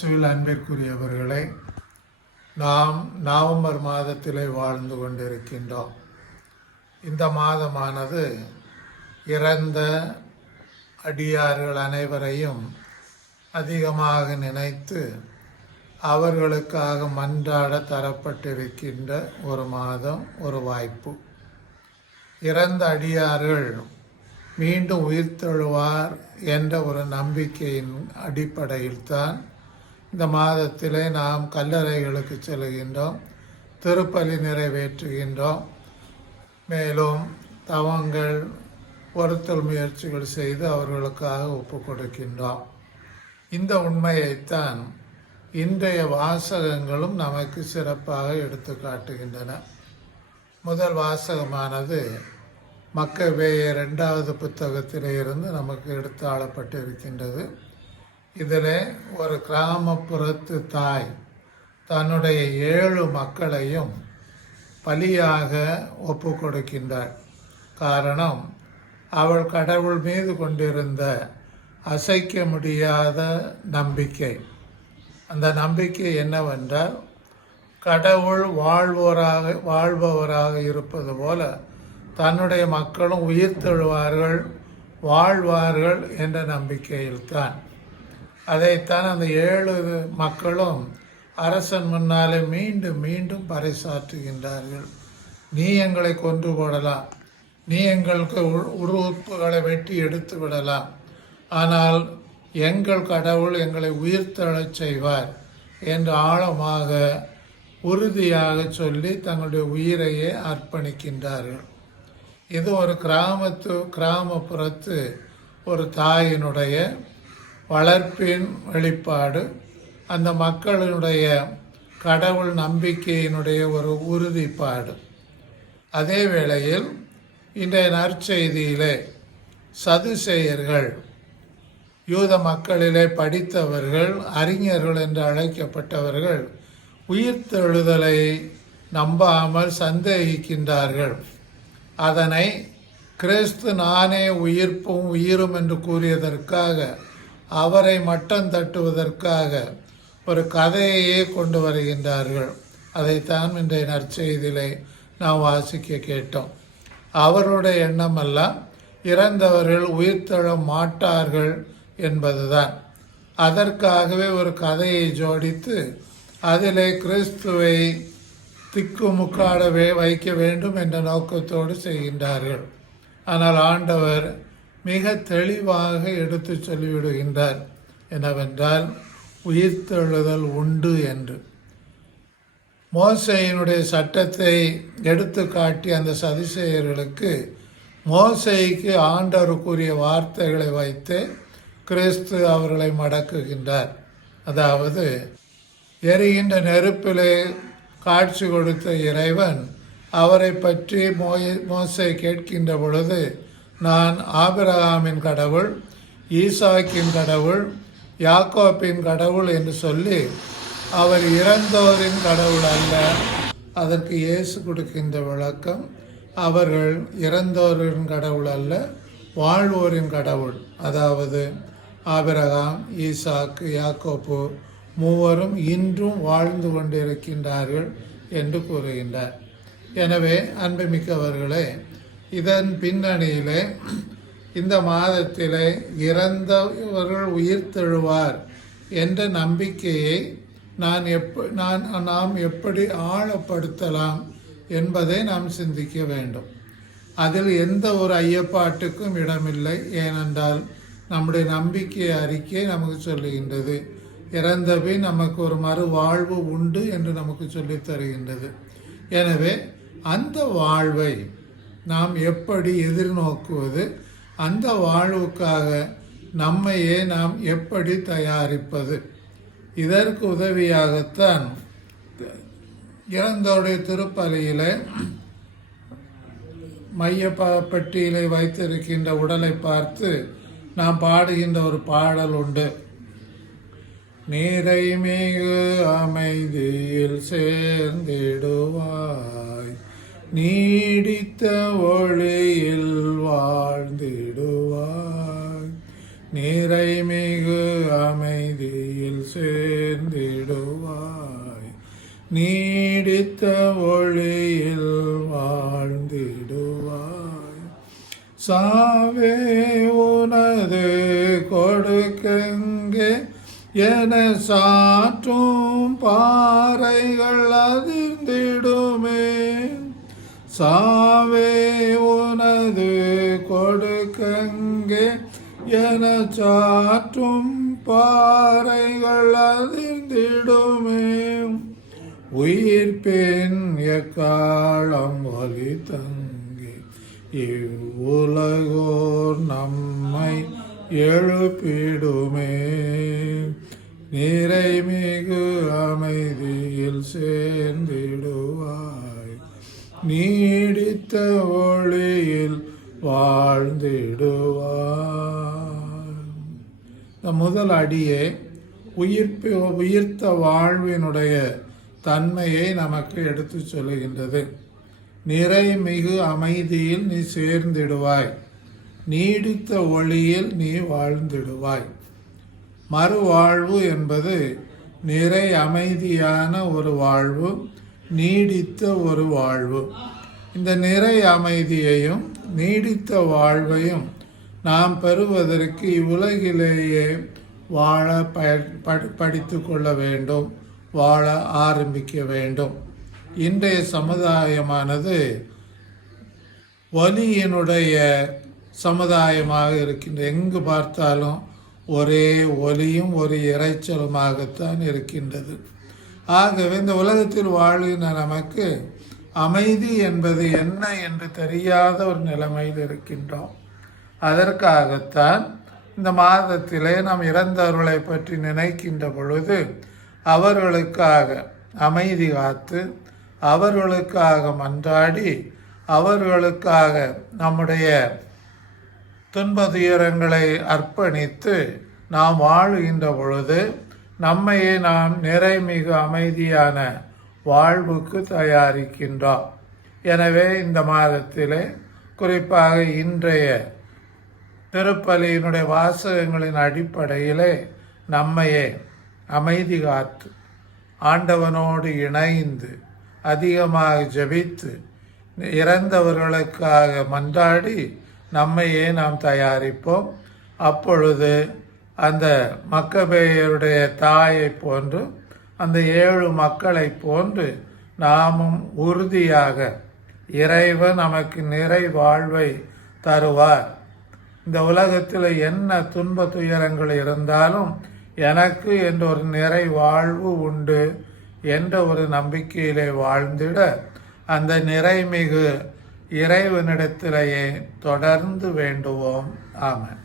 இயேசுவில் அன்பிற்குரியவர்களே நாம் நவம்பர் மாதத்திலே வாழ்ந்து கொண்டிருக்கின்றோம். இந்த மாதமானது இறந்த அடியார்கள் அனைவரையும் அதிகமாக நினைத்து அவர்களுக்காக மன்றாட தரப்பட்டிருக்கின்ற ஒரு மாதம் ஒரு வாய்ப்பு. இறந்த அடியார்கள் மீண்டும் உயிர்த்தெழுவார் என்ற ஒரு நம்பிக்கையின் அடிப்படையில்தான் இந்த மாதத்திலே நாம் கல்லறைகளுக்கு செல்கின்றோம் திருப்பலி நிறைவேற்றுகின்றோம். மேலும் தவங்கள் பொருத்தல் முயற்சிகள் செய்து அவர்களுக்காக ஒப்பு கொடுக்கின்றோம். இந்த உண்மையைத்தான் இன்றைய வாசகங்களும் நமக்கு சிறப்பாக எடுத்து காட்டுகின்றன. முதல் வாசகமானது மக்கவே இரண்டாவது புத்தகத்திலே இருந்து நமக்கு எடுத்தாளப்பட்டு இருக்கின்றது இதில் ஒரு கிராமப்புறத்து தாய் தன்னுடைய ஏழு மக்களையும் பலியாக ஒப்பு கொடுக்கின்றாள் காரணம் அவள் கடவுள் மீது கொண்டிருந்த அசைக்க முடியாத நம்பிக்கை. அந்த நம்பிக்கை என்னவென்றால் கடவுள் வாழ்வோராக வாழ்பவராக இருப்பது போல தன்னுடைய மக்களும் உயிர் தழுவார்கள் வாழ்வார்கள் என்ற நம்பிக்கையில்தான். அதைத்தான் அந்த ஏழு மக்களும் அரசன் முன்னாலே மீண்டும் மீண்டும் பறைசாற்றுகின்றார்கள். நீ எங்களை கொன்று போடலாம். நீ எங்களுக்கு உ- உறுப்புகளை வெட்டி எடுத்து விடலாம். ஆனால் எங்கள் கடவுள் எங்களை உயிர்த்தழச் செய்வார் என்று ஆழமாக உறுதியாக சொல்லி தங்களுடைய உயிரையே அர்ப்பணிக்கின்றார்கள். இது ஒரு கிராமத்து கிராமப்புறத்து ஒரு தாயினுடைய வளர்ப்பின் வெளிப்பாடு அந்த மக்களினுடைய கடவுள் நம்பிக்கையினுடைய ஒரு உறுதிப்பாடு. அதே வேளையில் இன்றைய நற்செய்தியிலே சதுசேயர்கள் யூத மக்களிலே படித்தவர்கள் அறிஞர்கள் என்று அழைக்கப்பட்டவர்கள் உயிர்த்தெழுதலை நம்பாமல் சந்தேகிக்கின்றார்கள். அதனை கிறிஸ்து நானே உயிர்ப்பும் உயிரும் என்று கூறியதற்காக அவரை மட்டம் தட்டுவதற்காக ஒரு கதையையே கொண்டு வருகின்றார்கள். அதைத்தான் இன்றைய நற்செய்தியிலே நாம் வாசிக்க கேட்டோம். அவருடைய எண்ணமெல்லாம் இறந்தவர்கள் உயிர்த்தெழ மாட்டார்கள் என்பதுதான். அதற்காகவே ஒரு கதையை ஜோடித்து அதிலே கிறிஸ்துவை திக்குமுக்காட வே வைக்க வேண்டும் என்ற நோக்கத்தோடு செய்கின்றார்கள். ஆனால் ஆண்டவர் மிக தெளிவாக எடுத்து சொல்லிவிடுகின்றார். என்னவென்றால் உயிர்த்தெழுதல் உண்டு என்று. மோசையினுடைய சட்டத்தை எடுத்து காட்டி அந்த சதிசெயர்களுக்கு மோசைக்கு ஆண்டவருக்குரிய வார்த்தைகளை வைத்து கிறிஸ்து அவர்களை மடக்குகின்றார். அதாவது எரிகின்ற நெருப்பிலே காட்சி கொடுத்த இறைவன் அவரை பற்றி மோய மோசை கேட்கின்ற பொழுது நான் ஆபிரகாமின் கடவுள் ஈசாக்கின் கடவுள் யாக்கோப்பின் கடவுள் என்று சொல்லி அவர் இறந்தோரின் கடவுள் அல்ல. அதற்கு இயேசு கொடுக்கின்ற விளக்கம் அவர்கள் இறந்தோரின் கடவுள் அல்ல வாழ்வோரின் கடவுள். அதாவது ஆபிரகாம் ஈசாக்கு யாக்கோப்பு மூவரும் இன்றும் வாழ்ந்து கொண்டிருக்கின்றார்கள் என்று கூறுகின்றார். எனவே அன்புமிக்கவர்களே இதன் பின்னணியிலே இந்த மாதத்திலே இறந்தவர்கள் உயிர்த்தெழுவார் என்ற நம்பிக்கையை நான் எப்ப நான் நாம் எப்படி ஆழப்படுத்தலாம் என்பதை நாம் சிந்திக்க வேண்டும். அதில் எந்த ஒரு ஐயப்பாட்டுக்கும் இடமில்லை. ஏனென்றால் நம்முடைய நம்பிக்கை அறிக்கை நமக்கு சொல்லுகின்றது. இறந்தபின் நமக்கு ஒரு மறு வாழ்வு உண்டு என்று நமக்கு சொல்லித் தருகின்றது. எனவே அந்த வாழ்வை நாம் எப்படி எதிர்நோக்குவது? அந்த வாழ்வுக்காக நம்மையே நாம் எப்படி தயாரிப்பது? இதற்கு உதவியாகத்தான் இறந்தோடைய திருப்பலியில் மைய ப- பெட்டியிலே வைத்திருக்கின்ற உடலை பார்த்து நாம் பாடுகின்ற ஒரு பாடல் உண்டு. நீரை மிகு அமைதியில் சேர்ந்திடுவார். நீடித்த ஒளியில் வாழ்ந்திடுவாய். நீரை மிகு அமைதியில் சேர்ந்திடுவாய். நீடித்த ஒளியில் வாழ்ந்திடுவாய். சாவே உனது கொடுக்கங்கே என சாற்றும் பாறைகள் அதிர்ந்திடும். சாவே உனது கொடுக்கங்கே என சாற்றும் பாறைகள் அதிர்ந்திடுமே. உயிர்ப்பேன் எக்காலம் ஒலி தங்கி. இவ்வுலகோர் நம்மை எழுப்பிடுமே. நிறைமிகு அமைதியில் சேர்ந்து நீடித்த ஒளியில் வாழ்ந்திடுவார். இந்த முதல் அடியே உயிர்ப்பு உயிர்த்த வாழ்வினுடைய தன்மையை நமக்கு எடுத்துச் சொல்லுகின்றது. நிறைமிகு அமைதியில் நீ சேர்ந்திடுவாய். நீடித்த ஒளியில் நீ வாழ்ந்திடுவாய். மறுவாழ்வு என்பது நிறை அமைதியான ஒரு வாழ்வு. நீடித்த ஒரு வாழ்வு. இந்த நிறை அமைதியையும் நீடித்த வாழ்வையும் நாம் பெறுவதற்கு இவ்வுலகிலேயே வாழ ப படி- படித்து கொள்ள வேண்டும் வாழ ஆரம்பிக்க வேண்டும். இன்றைய சமுதாயமானது ஒலியினுடைய சமுதாயமாக இருக்கின்ற எங்கு பார்த்தாலும் ஒரே ஒலியும் ஒரு இரைச்சலுமாகத்தான் இருக்கின்றது. ஆகவே இந்த உலகத்தில் வாழ்கின்ற நமக்கு அமைதி என்பது என்ன என்று தெரியாத ஒரு நிலைமையில் இருக்கின்றோம். அதற்காகத்தான் இந்த மாதத்திலே நாம் இறந்தவர்களை பற்றி நினைக்கின்ற பொழுது அவர்களுக்காக அமைதி காத்து அவர்களுக்காக மன்றாடி அவர்களுக்காக நம்முடைய துன்ப துயரங்களை அர்ப்பணித்து நாம் வாழுகின்ற பொழுது நம்மையே நாம் நிறைமிகு அமைதியான வாழ்வுக்கு தயாரிக்கின்றோம் எனவே இந்த மாதத்திலே குறிப்பாக இன்றைய திருப்பலியினுடைய வாசகங்களின் அடிப்படையிலே நம்மையே அமைதி காத்து ஆண்டவனோடு இணைந்து அதிகமாக ஜெபித்து இறந்தவர்களுக்காக மன்றாடி நம்மையே நாம் தயாரிப்போம். அப்பொழுது அந்த மக்கபேயருடைய தாயை போன்று அந்த ஏழு மக்களை போன்று நாமும் உறுதியாக இறைவன் நமக்கு நிறை வாழ்வை தருவார். இந்த உலகத்தில் என்ன துன்ப துயரங்கள் இருந்தாலும் எனக்கு என்ற ஒரு நிறை வாழ்வு உண்டு என்ற ஒரு நம்பிக்கையிலே வாழ்ந்திட அந்த நிறைமிகு இறைவனிடத்திலேயே தொடர்ந்து வேண்டுவோம். ஆமாம்